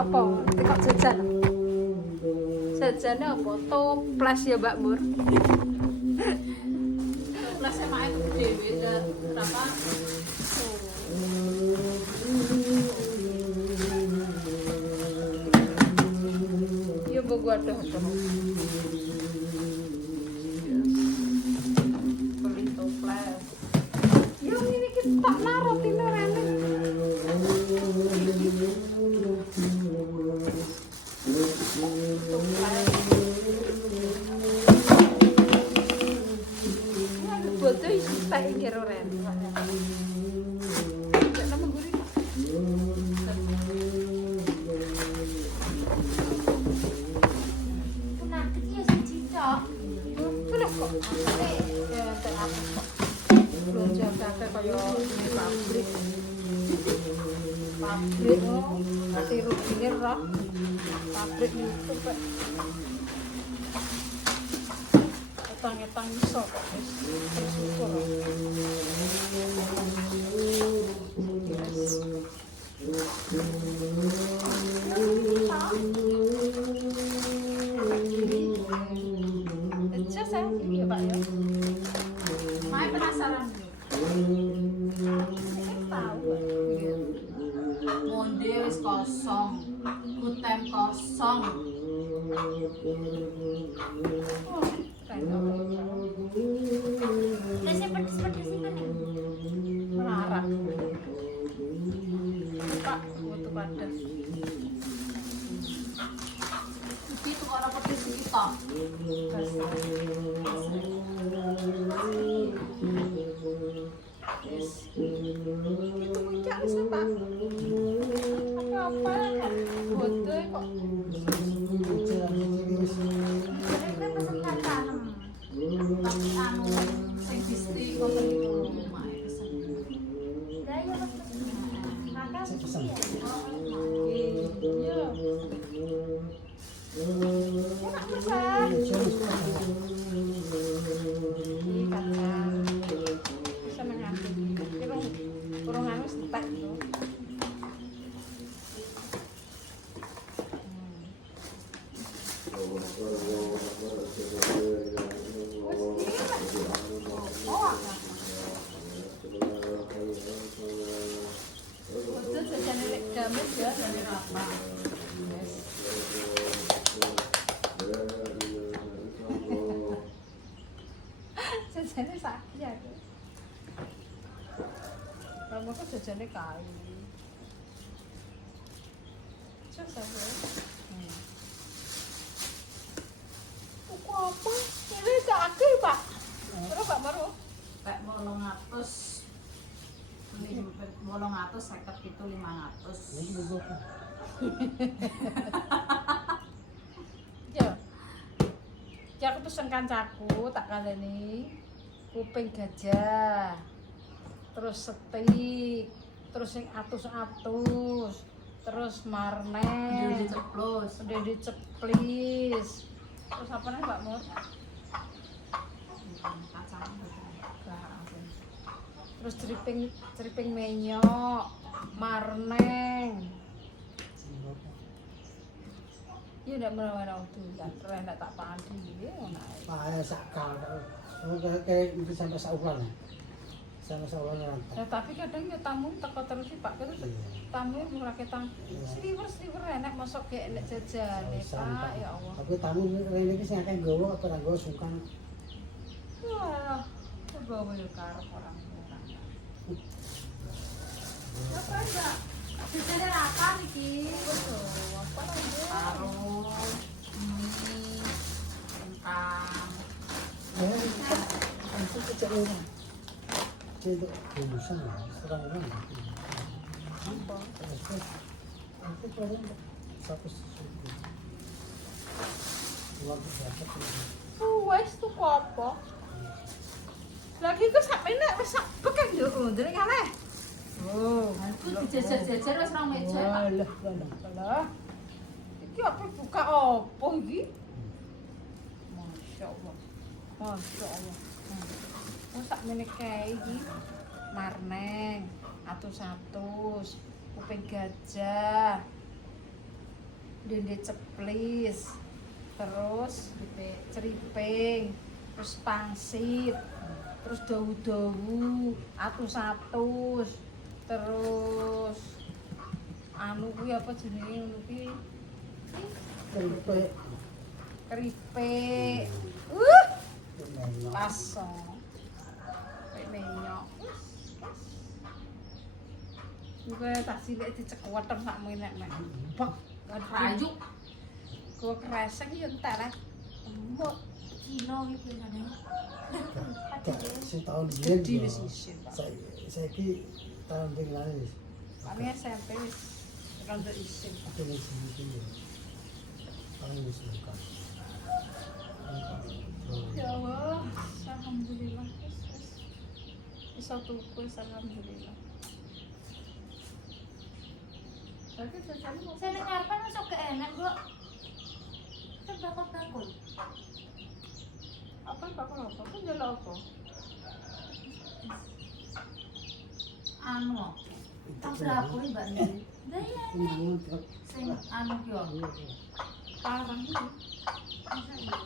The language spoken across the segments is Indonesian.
apa? Tekok jajan. Jajannya apa? Toples ya Mbak Mur. Toples emak itu gede beda berapa? Iya mbok gua ada. Beli toples. Ya ini kita naruh tino rene. Bodoh tak kira ren. Enggak nama gurih. Nah, kecil siji tok. Belum kok. Ya tak apa kok. Belum jaga kaya ini pabrik. Pabrik nanti rugine roh. Pabrik itu Pak. Etang-etang iso kok wis bersyukur. Aja saya ya Pak ya. Mai penasaran nih. Tahu Pak. Monde wis kosong. Kutem kosong. Oh, keren. Biasa pedes-pedes kan ya? Melarat. Pak, butuh padas. Iki tuh ora pedes iki tok. Itu puncak wis Pak. Apa kok bodoh kok. Mereka pesen kacang. Tapi anu sing disti ngoten niku Mak pesen. Lah iya pesen. Kakak pesen. Iya. Enak pesan. Ini kacang. Bisa mengantuk. Kurang anu setek itu. Betul jajan lek gamis ya dari apa? Jajannya sakit ya. Kamu kok jajannya kayu. Coba saja. Tuku apa? Ini sakit Pak. Terus Pak Maru. Kayak 800. Ini 850 itu 500. Ya. Ya aku pesen kancaku tak kaleni kuping gajah. Terus steak, terus yang atus-atus, terus marne, Diceplos. udah diceplis. Terus apa nih Mbak Mur? Kacang. Terus ceriping menyok, marneng. Iya ndak menawa tuh, tak ndak tak pandi ya ngono ae. Pak sakal. Kayak itu sampai saulan. Sampai saulan ya. Ya tapi kadang ya tamu teko terus sih Pak, terus tamu murah ketang. Sliwer enak mosok kayak enak jajane Pak, ya Allah. Tapi tamu rene iki sing akeh nggawa apa ora nggawa sungkan. Wah, coba yo karep orang. Apa enggak? Jajannya apa niki? Betul, apa lagi? Karo mie, kentang. Ya, itu kecil ini. Itu bumusan serang orang. Apa? Itu paling 100.000. Luar biasa. Wes tuh apa? Lagi ku sak penek wis sak bekeng yo ndene kaleh. Oh, Aku dijajar-jajar wis rong meja, Pak. Lah. Iki apa buka apa iki? Masya Allah. Masya Allah. Oh, sak meneh kae iki. Marneng, atus-atus, kuping gajah. dende ceplis, terus ceriping, terus pangsit, terus dawu-dawu, atus-atus, terus anu kuwi apa jenenge ngono kuwi? Keripik. Keripik. Menyok. Pasong. Kayak menyok. Gue tak cilik dicekuwetem sakmu nek mek. Bak, Rayu. gue kresek yo entek lah. Mbok Cino gitu kan ya. Gak setahun gede biyen wis yo. isin. Saiki tahun pengilan wis. Paling SMP wis rada isin. Ini sini yo. Paling wis bukan. Ya Allah, alhamdulillah wis. Iso tuku alhamdulillah. Tapi jajan mau Saya dengar kan masuk ke enak gua. Terbakul-bakul. apa apa kan jelo apa? Anu. Tak berapa nih mbak nih? Daya Ini truk. sing anu yo. Parang iki. Masa iya?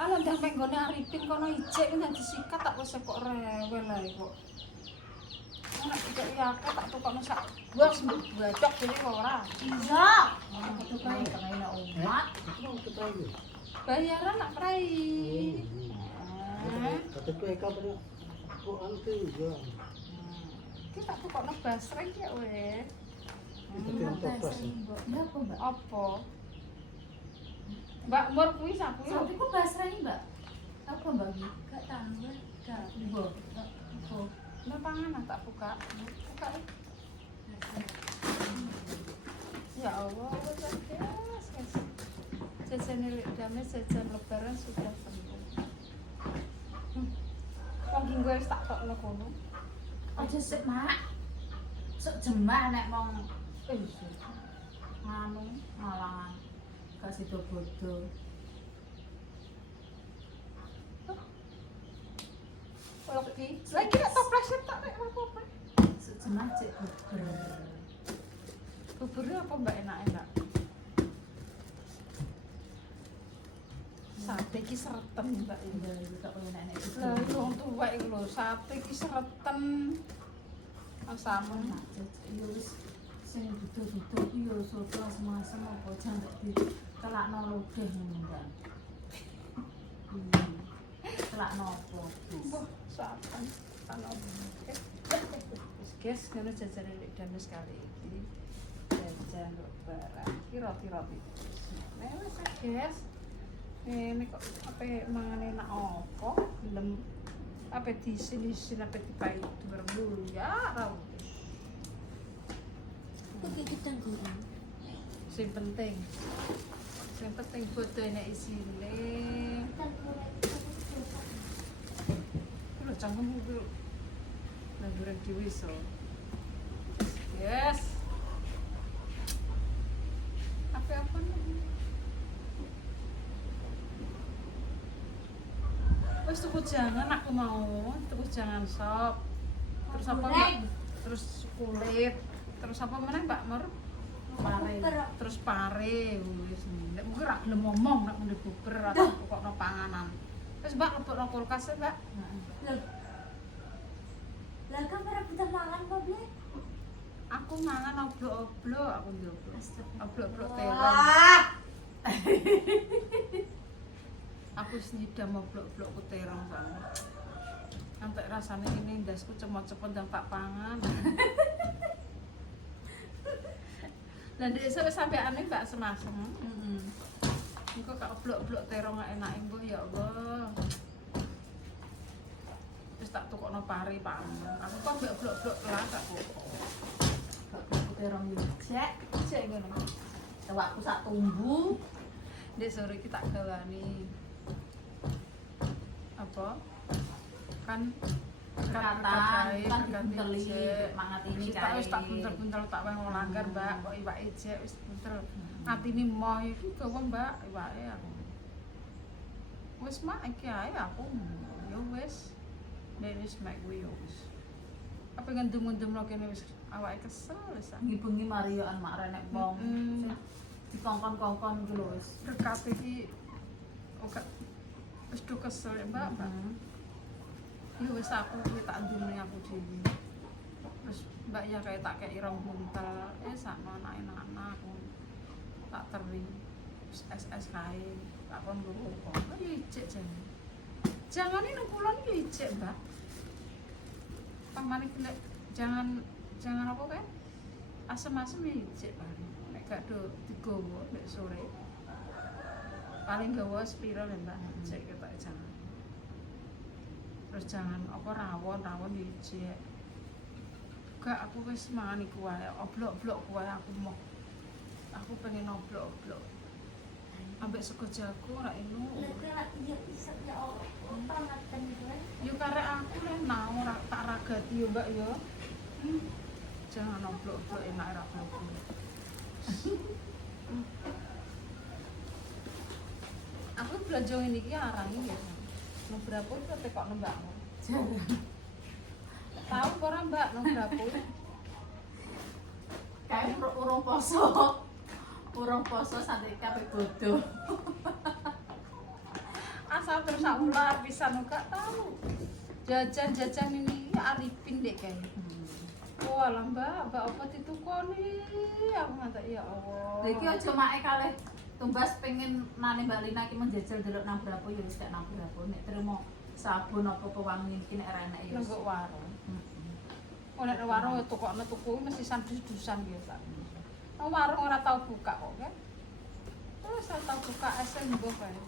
Ala ndak mek nggone Arifin kono ijek ku dadi sikat tak wis kok rewel ae kok. Nek iki ya tak tukokno sak bos bacok dene kok ora. Iya. Itu kan kena umat. Mau kita ini. Bayaran nak prai. Tapi kue eka punya kok anti ya. Ki tak tukokno basreng ya weh. Itu yang toples. Iya apa mbak? Apa? Mbak Mur kuwi sapu yo. Sampai kok basrah nih mbak? Apa mbak? Gak tahu gak. Ibu. Ibu. Nah panganan tak buka. Buka. Ya Allah, wes. Jajan nilik damai jajan lebaran sudah sembuh. Wong ki gue wis tak tokno kono. Aja sik mak. Sok jemah nek mong Iya. nganu malah kasih do bodoh. Lagi. Lagi nek toples tak nek apa-apa. Sok jemah cek beber. Buburnya apa mbak enak-enak? Sate ki sereten mbak ini. Iya itu tak punya nenek itu. Lah iki wong tuwek iki lho, sate ki sereten. Sama. Iya wis sing duduh-duduh ku yo soto semasem apa jan di telakno lodeh ngono kan. Telakno apa? Wah, sapan. Ana. Guys, ngono jajan nilik damai sekali iki. Jajan lebaran. Iki roti-roti. Nah, wis guys. Ini kok apa mangan enak apa? Lem apa disin apa dipai dulu ya tau. Oke kita goreng. Sing penting foto enak isine. Kulo cangkem kulo. Nah goreng dhewe iso. Yes. Apa nih? Wis tuku jangan aku mau, tuku jangan sop. Terus apa Mbak? Terus kulit. Terus apa meneh Mbak Mur? Pare. Terus pare wis. Nek mungkin ra gelem ngomong nek mendhe buber atau pokokno panganan. Wis Mbak lebokno kulkas ya, Mbak. Loh. Lah kan para kita mangan kok, Blek? Aku mangan oblok-oblok, aku njoblok. Oblok-oblok terong. Wah. Aku wis nyidam oblok-oblokku terong sana. Antek rasane ini ndasku cemot-cepot ndang tak pangan. Lah ndek iso wis sampe ane Mbak semasem. Heeh. Engko kak oblok-oblok terong gak enak engko ya Allah. Wis tak tukokno pare pangan. Aku kok mbek oblok-oblok kelas aku. Terong jek. Cek ngono. Tewakku sak tumbu. Ndek sore iki tak gawani apa? Kan Kan dibenteli mangat ini kita wis tak buntel-buntel tak wae langgar Mbak, kok iwake jek wis buntel. Atine moh iki gawe Mbak, iwake aku. Wis mak iki ae aku. Ya wis. Nek wis mek kuwi ya wis. Apa ngendum-ngendum kene wis awake kesel wis. Bengi-bengi mari yo mak renek wong. Mm. Dikongkon-kongkon iku lho wis. Dekat iki oke wis do kesel ya Mbak. Ya wis aku iki tak ndune aku dhewe. Terus Mbak ya kayak tak kei rong buntel, sakno anak-anak tak teri. SS kae tak kon nggo kok. Oh ijek jan. Jangane nang kulon iki ijek, Mbak. Pamane nek jangan apa kae? Asem-asem ya ijek paling. Nek gak do digowo nek sore. Paling gawa spiral ya Mbak, ijek ketok jangan. Terus jangan apa rawon ijek. Gak aku wis mangan iku wae, oblok-oblok kuwi aku mau. Aku pengen oblok-oblok. Ambek sego jago ora eno. Yo karek aku leh nang ora tak ragati yo Mbak yo. Jangan oblok-oblok enak ora oblok. Aku belanja ini iki arang ya. Nang berapa itu tekok Mbakmu? Jarang. Tahu ora Mbak nang berapa? Kayak urung poso. Urung poso sampe kabeh bodoh. Asal terus aku lah pisan gak tahu. Jajan-jajan ini Arifin dek kayak. Wah lah Mbak apa ditukoni? Aku ngantek ya Allah. Lha iki aja make kalih tumbas pengen nane Mbak Lina iki menjajal delok nang berapa ya wis gak nang berapa nek terima sabun apa pewangi iki nek ora enak ya. Nang warung. Oh nek warung ya tuku mesti sandus-dusan biasa. Warung ora tau buka kok kan. Terus ora tau buka esen mbok kae.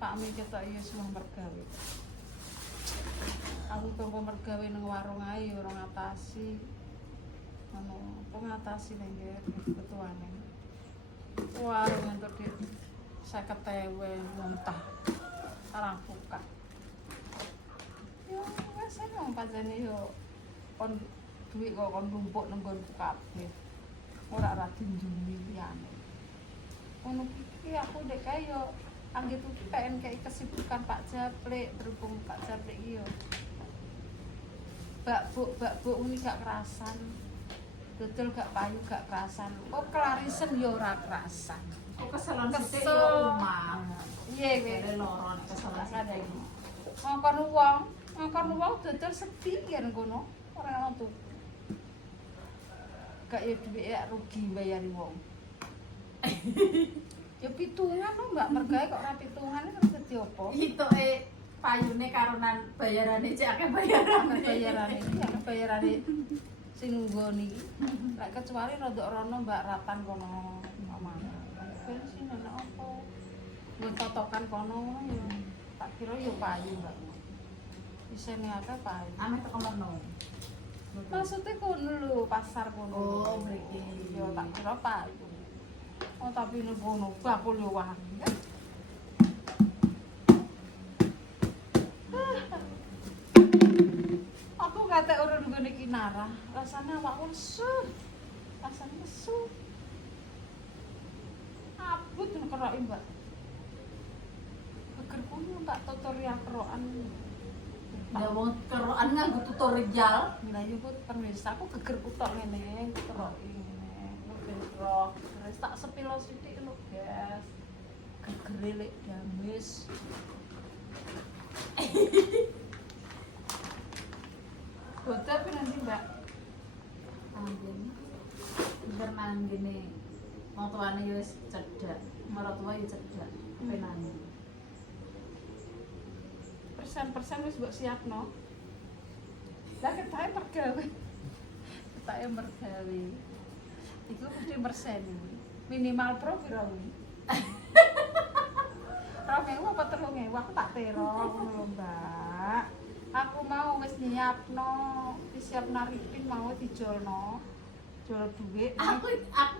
Pak Mi ketok ya semua mergawe. Aku tunggu mergawe nang warung ae ora ngatasi. Anu, pengatasi nang ketuane. Warung entuk dik 50.000 muntah. Arang buka. Yo wis nang pancene yo kon duit kok kon numpuk nang nggonku kabeh. Ora dinjungi liyane. Ngono iki aku ndek kae yo anggit iki pengen kayak kesibukan Pak Japlek berhubung Pak Japlek iki yo. Bakbuk ini gak kerasan. Dodol gak payu gak kerasan. Oh Clarisen yo ora kerasan. Kok keselan sithik Kesel. ya omah. Iya kowe. Kene loro nek keselan Ada sithik. iki. Ngongkon wong dodol sepi kan kono. Ora ono tuh. Gak ya duwe rugi mbayari wong. Ya pitungan lho Mbak mergawe kok ora pitungan terus dadi apa? Ituke payune karonan bayarane cek akeh bayarane. Bayarane sing nggoni iki. Lek kecuali rodok rono Mbak Ratan kono omane. Ben sing ana apa? Nggo totokan kono ngono ya. Tak kira ya payu Mbak. Isine akeh payu. Ame teko meno. Maksudnya kono lho, pasar kono. Oh, mriki. Yo tak kira payu. Oh tapi nek kono bakul yo wangi. Aku kate urun ngene iki Nara, rasane awakku lesu. Rasane lesu. Abut keroki Mbak. Gegerku tak tutorial kerokan. Ya wong kerokan nganggo tutorial. Lah yo kok pemirsa aku gegerku tok ngene, keroki ngene. Ngegerok, terus tak sepilo sithik lho, guys. Gegere lek damis. Hotel pinanti Mbak? Anggen. Bener nang ngene. Motoane ya wis cedhak. Marotua ya cedhak. Penang. Persen wis mbok siapno. Lah ketae mergawe. Ketae mergawe. Iku mesti persen. Minimal pro piro kuwi? 2.000 apa 3.000 aku tak tero ngono lho Mbak. Aku mau wis nyiapno, disiapno Arifin mau dijolno. Jol dhuwit. Aku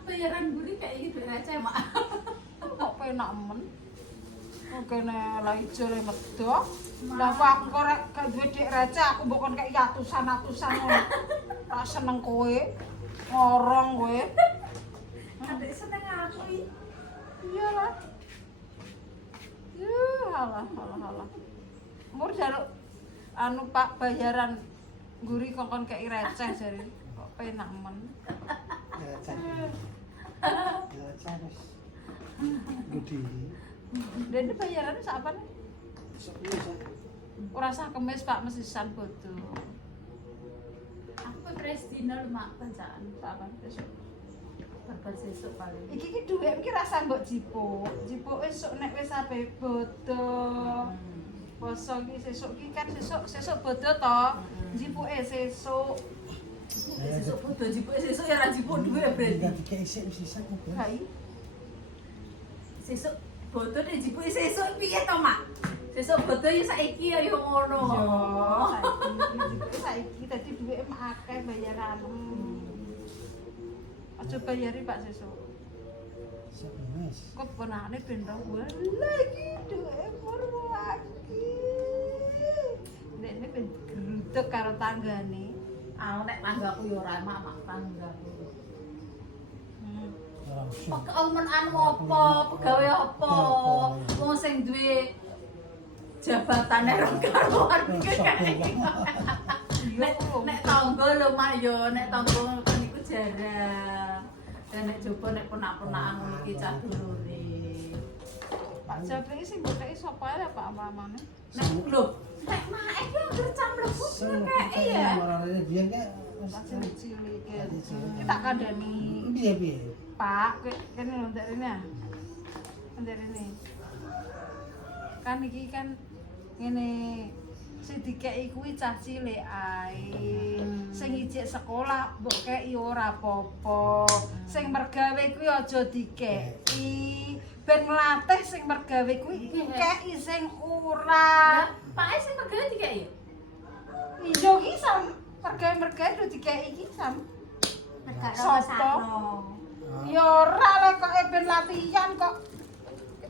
bayaran buri kayak iki duit receh, Mak. Kok penak men. Kene lah ijo le medok. Lah aku korek gak duwe dik receh aku mbok kon kei atusan-atusan ngono. Ora seneng kowe. Ngorong kowe. Adek seneng aku iki. Iyalah. Ya, alah. Mur jaluk anu Pak bayaran Guri kongkon kei receh jare kok penak men. Ya terus gede. Dene bayarannya sak apane? Sepuluh. Ora sah kemis Pak mesisan bodo. Aku pepres dino lho mak bancaan. Sak apane besok. Barbar sesuk paling. Iki ki dhuwit iki rasa mbok jipuk. Jipuk esuk nek wis ape bodo. Poso ki sesuk ki kan sesuk bodo to. Jipuke sesuk. Sesuk bodo jipuke sesuk ya ra jipuk dhuwit berarti. Enggak dikasih sisa kok. Hai. Sesuk bodo nek jipuke sesuk piye to mak? Sesuk bodo ya saiki ya ngono. Saiki dadi dhuwite mak akeh bayaran. Aja bayari Pak sesuk. Sebelas. Kok ponane ben lagi dhuwite murmu lagi. Nek ben gruduk karo tanggane. Ah nek tanggaku ya ora mak tanggaku. Langsung. Pekemen anu apa, pegawe apa? Wong sing duwe jabatane rong karuan iki kae. Nek tangga lho mak yo, nek tangga niku jarang. Dan nek coba nek ponak-ponakan ngono iki cah dulure. Pak Jabri sing mbok kei sapa ae Pak amane? Nek lho, nek mak iki anggere cam mlebu kek ya. Orangnya biar kayak Masih cilik ya. Iki tak kandhani. Piye. Pak, kene lho ndek rene. Ndek rene. Kan iki kan ngene sing dikeki kuwi cah cilik ae. Sing ijik sekolah mbok keki ora apa-apa. Sing mergawe kuwi aja dikeki. Ben nglatih sing mergawe kuwi keki sing ora. Pake sing mergawe dikeki. Iya iki sam mergawe lho dikeki iki sam. Sopo? Ya ora lek kok ben latihan kok.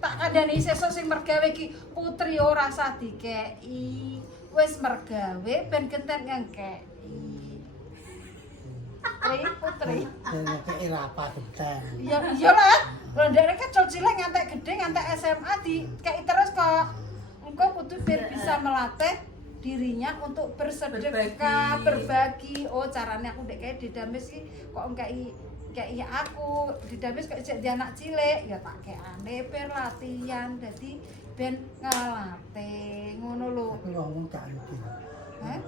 Tak kandhani sesuk sing mergawe iki putri ora usah dikeki. Wis mergawe ben genten ngekeki. Putri. Dan kayak apa genteng. Ya iya lah. Lho ndek kecil cilik ngantek gedhe ngantek SMA dikeki terus kok. Engko kudu biar bisa melatih dirinya untuk bersedekah, berbagi. Oh, carane aku ndek kae didames iki kok ngekeki aku didames kok ijek dia anak cilik ya tak kekane per latihan dadi ben ngelatih ngono lho. Aku ngomong gak mungkin. Hah?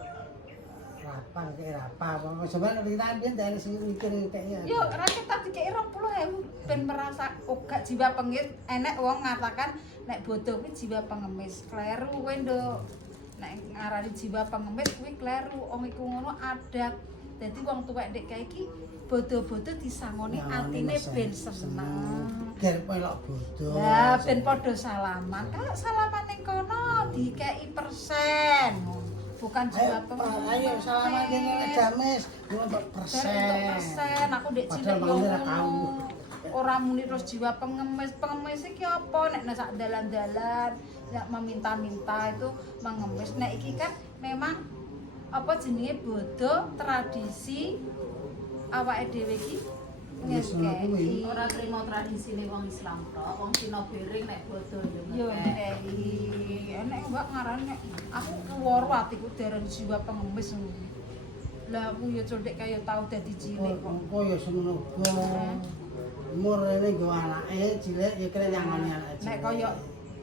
Rapa kayak rapa. Sebenarnya kita ambil dari sini mikir kayaknya. Yo rakyat tadi kayak 20.000 ben merasa gak jiwa pengit enek wong ngatakan nek bodoh kuwi jiwa pengemis. Kleru kowe nduk. Nek ngarani jiwa pengemis kuwi kleru. Wong iku ngono adat. Dadi wong tuwek ndek kae iki bodoh-bodoh disangoni atine ben seneng. Biar melok bodoh. Ya ben padha salaman. Kalau salaman ning kono dikeki persen. Bukan jiwa pengemis. Ayo salaman kene jamis 20%. Persen. Aku ndek cilik yo ngono. Ora muni terus jiwa pengemis. Pengemis iki apa nek sak dalan-dalan nek meminta-minta itu mengemis. Nek iki kan memang apa jenenge bodoh tradisi awake dhewe iki ngekeki. Ora trimo tradisine wong Islam tok, wong Cina bering nek bodoh Yo ngekeki. Nek mbak ngarani nek aku kuworo atiku dereng jiwa pengemis ngono. Lah aku yo cendek kaya tau dadi cilik kok. Kok ya semono uga. Umur rene nggo anake cilik ya kira nyangoni anake cilik. Nek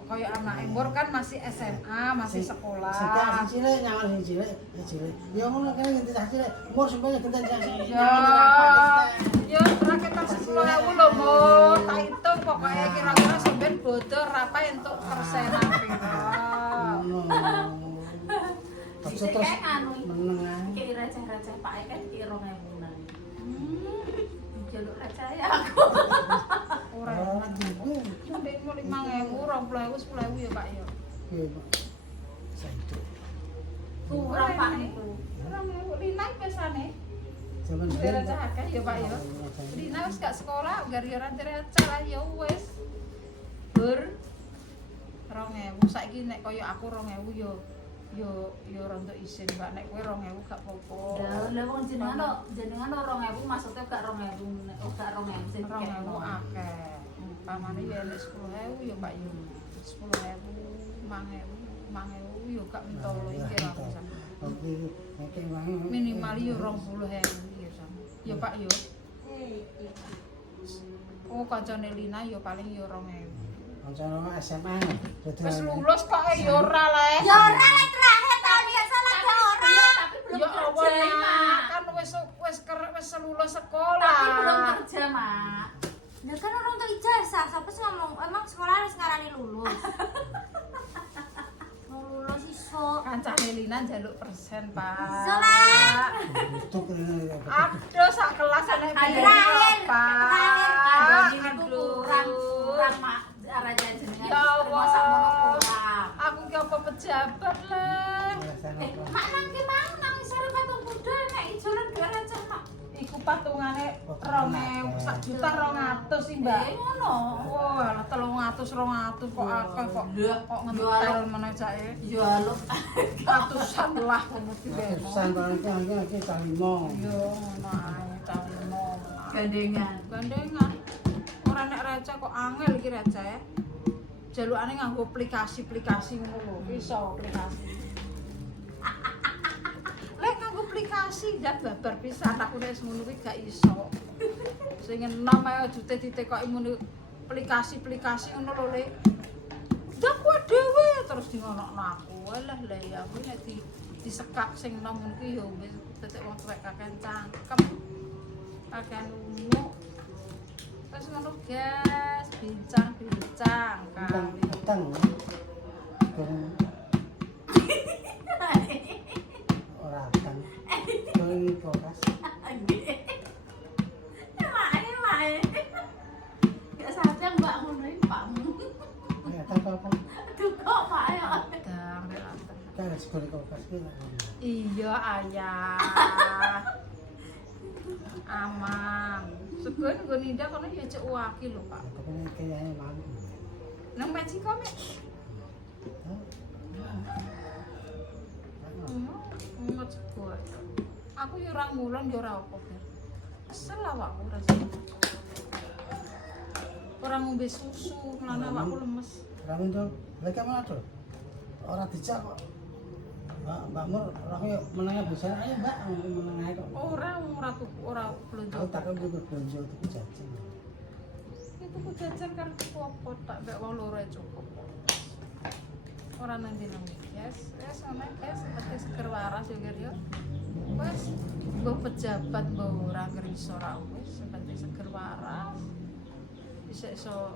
kaya anake Mur kan masih SMA, masih sekolah. Sing cilik nyangoni sing cilik, ya cilik. Ya ngono kene nginti cah cilik. Umur sampe genten cah cilik. Ya raketan 10.000 lho, Mur. Tak hitung pokoknya kira-kira sampean bodoh rapa entuk persenan pira. Terus terus meneng ae. Iki receh-receh Pak Eka iki 2.000-an. Jaluk receh aku. Ora juga. sampe 5.000, 20.000, 10.000 ya, Pak ya. Oke, Pak. Saitu. Kurang Pak niku. 2.000 linai pesane. Zaman Daerah akeh ya, Pak ya. Lina wis gak sekolah, gara-gara receh lah ya wis. Dur 2.000 saiki nek kaya aku 2.000 yo rontok isin, Mbak. Nek kowe 2.000 gak apa-apa. Lah wong jenengan 2.000 maksudnya gak 2.000 nek gak 2.000 sing 2.000 akeh. Pamane ya nek 10.000 ya Mbak yo. 10.000, 5.000 yo gak mentolo iki ra bisa. Minimal yo 20.000 ya sama. Ya Pak yo. Oh kancane Lina yo paling yo 2.000. Kancane SMA. Wis lulus kok yo ora le. Ya ora lek terakhir tahun biasa lagi ora. Tapi belum Ya kerja, Allah Mak. kan wis lulus sekolah. Tapi belum kerja, Mak. Ya kan orang tuh ijazah, siapa sih ngomong emang sekolah harus ngarani lulus. Mau lulus iso. Kancane Lina njaluk persen, Pak. Iso lah. Aduh, sak kelas enek Terakhir, Pak. Itu kurang Mak. Arah jajannya. Ya Allah. Masa mono kurang. Aku ki apa pejabat le. Mak nang ki mau nang isore patung Buddha nek ijolan gak receh, Mak. Iku patungane 2.000, 1.200.000 sih, Mbak. Ngono. Wah, 300 kok akeh kok. Kok ngentel meneh jake. Ya lu. Ratusan lah mesti beno. Pesan paling iki kalimo. Yo ngono ae kalimo. Gandengan. Gandengan. Ora nek receh kok angel iki receh. Jalukane nganggo aplikasi-aplikasi ngono lho. Iso aplikasi. Lek nganggo aplikasi jan babar pisan aku nek ngono kuwi gak iso. Sing enom ae jute ditekoki ngono aplikasi-aplikasi ngono lho Lek. Daku dhewe terus di ngonokno aku. Alah lah ya aku nek disekak sing enom ngono kuwi ya wis tetek wong tuwek kakean cangkem. Kakean umuk. Terus ngono guys, bincang-bincang kali. Petang. Ora petang. Kuwi kulkas. Gak sadar Mbak ngono iki Pakmu. Ya apa-apa. Aduh kok Pak ya. Dang relator. Kan sekolah kulkas ki. Iya ayah. Aman. Sekolah nggo nindak kono ya cek waki lho, Pak. Tapi nek kayane mampu. Nang Meksiko mek. Ngot sekolah. Aku yo ora ngulon yo ora apa, Ber. Kesel awakku rasane. Ora ngombe susu, mlane awakku lemes. Ramen tuh, mereka mana tuh? Orang dijak kok. Mbak Mur, orang yang menengah besar, ayo Mbak, menengah kok. Ora belanja. Aku takut juga belanja itu jajan. Itu ku jajan kan apa tak mek wong loro cukup. Ora nang dina guys. Wes ana guys, seperti seger waras yo Ger yo. Wes mbok pejabat mbok ora ngriso ra wis seperti seger waras. Bisa iso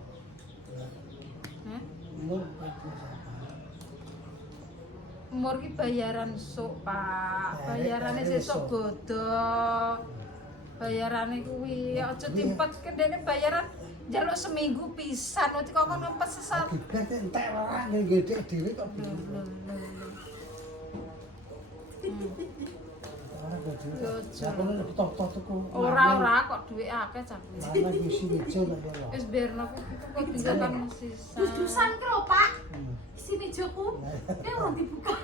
Mur, umur ki bayaran sok, Pak. Bayarane sesuk bodo. Bayarane kuwi aja timpet kendene bayaran njaluk seminggu pisan. Nanti kok ngempet sesat. kita entek ora ngedek dhewe kok. Ora gede. Aku nek tok-tok tuku. Ora kok duwe akeh cak. Ana isi meja lho ya. Wis berno kok tinggalkan sisa. Dus-dusan ki lho Pak. Isi mejaku. Ini urung dibuka.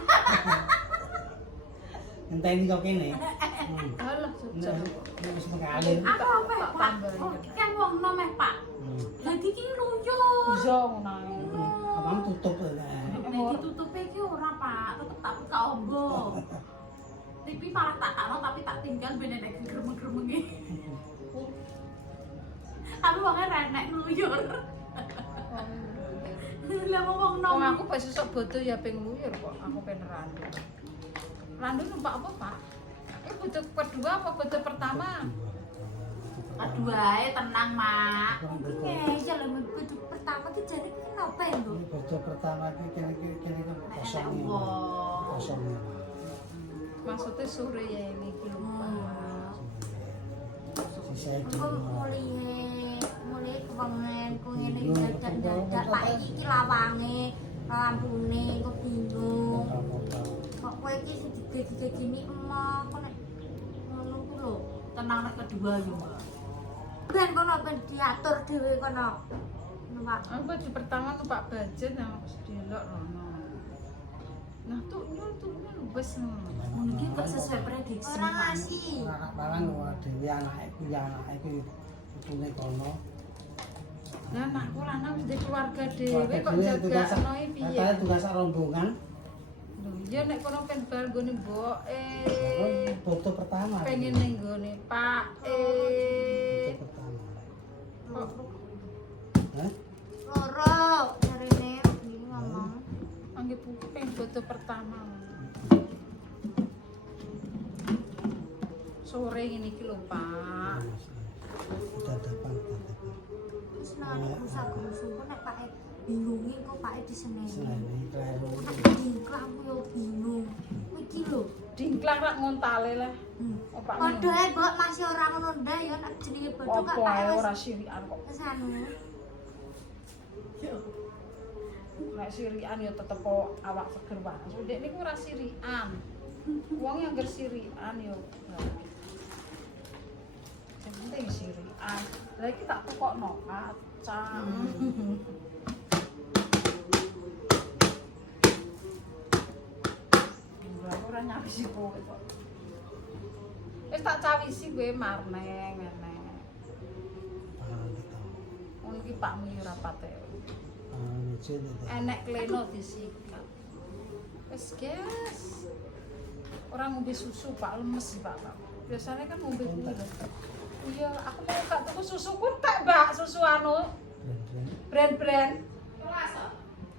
Enteni kok kene. Alah Nek jujur. wis mengalir. Aku apa Pak? Oh, kan wong nom Pak. Dadi ki luyu. Iso ngono ae. Abang tutup lah. Nek ditutupe ki ora Pak, tetep tak buka ombo. TV malah tak karo tapi tak tinggal ben nek gremeng-gremenge. Tapi wonge renek ngluyur. Lah wong nom. Wong aku pas sesuk bodo ya ping luyur kok. Aku pengen randu. Randu numpak apa, Pak? Ini bodo kedua apa bodo pertama? Aduh ae tenang, Mak. Iya lho, minggu pertama ki jane ki napa ya, Bu? Baca pertama iki kene kosong. Kosong. Maksudnya sore ya ini iki lho, Pak. Sisa itu. Mulai kewengen ku ngene dadak tak iki lawange, lampune kok bingung. Kok kowe iki sing digegini emah kok nek ngono ku lho. Tenang nek kedua yo, Mbak. Ben kono ben diatur dhewe kono. Numpak. Aku baju pertama numpak budget yang delok rono. Nah, tuh wis ngono. Mungkin kok sesuai prediksi. Ora ngasih. Anak barang ora dhewe anake kuwi anake kuwi putune kono. Lah anakku lanang di keluarga dhewe kok jagakno piye? Katanya tugas rombongan. Lho, ya nek kono pen bar nggone mboke. Foto pertama. Pengen ning nggone Pak Foto pertama. Kok Hah? Loro jarine ini ngomong. anggap buku pengen foto pertama. Sore ini iki lho, Pak. Udah depan. Wis nek rusak-rusuh nek Pak bingungi kok Pak diseneni. Seneni kleru. Nek dingkrak aku yo bingung. Iki lho. Dingklang rak ngontale lah. Oh, Pak. Padha ae, Mbok, masih ora ngono ndak yo nek jenenge bodho kok Apa Pak ae wis ora sirikan kok. wis anu. Nek sirikan ya tetep kok awak seger banget. So, dek niku ora sirikan. Wong yang ngger sirikan yo. Yang penting sirikan. Lah iki tak tukokno kacang. Aku ora nyawisi kowe kok. Wis tak cawisi kowe marneng ngene. Ngono iki pakmu yo ora pate. Enek kleno disikat. Wis guys. Orang ngombe susu Pak, lemes sih Pak. Biasanya kan ngombe kuwi lho. Iya, aku mau gak tuku susu kuntek, Mbak, susu anu. Brand-brand.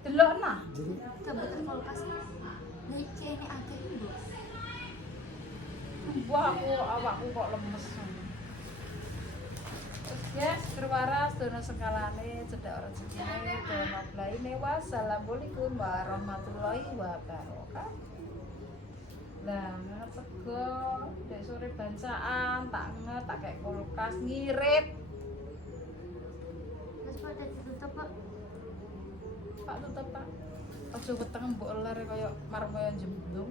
Delok nah. Kebetulan kulkas ngece ini akeh Mbok. Wah, awakku kok lemes. Terus guys, berwaras dono sekalane cedak rezekine dono blaine. Wassalamualaikum warahmatullahi wabarakatuh. Lah, teko dek sore bancaan tak nget tak kayak kulkas ngirit. Wis pada ditutup, Pak. Pak tutup Pak. Aja weteng mbok ler kaya marep kaya jemblung.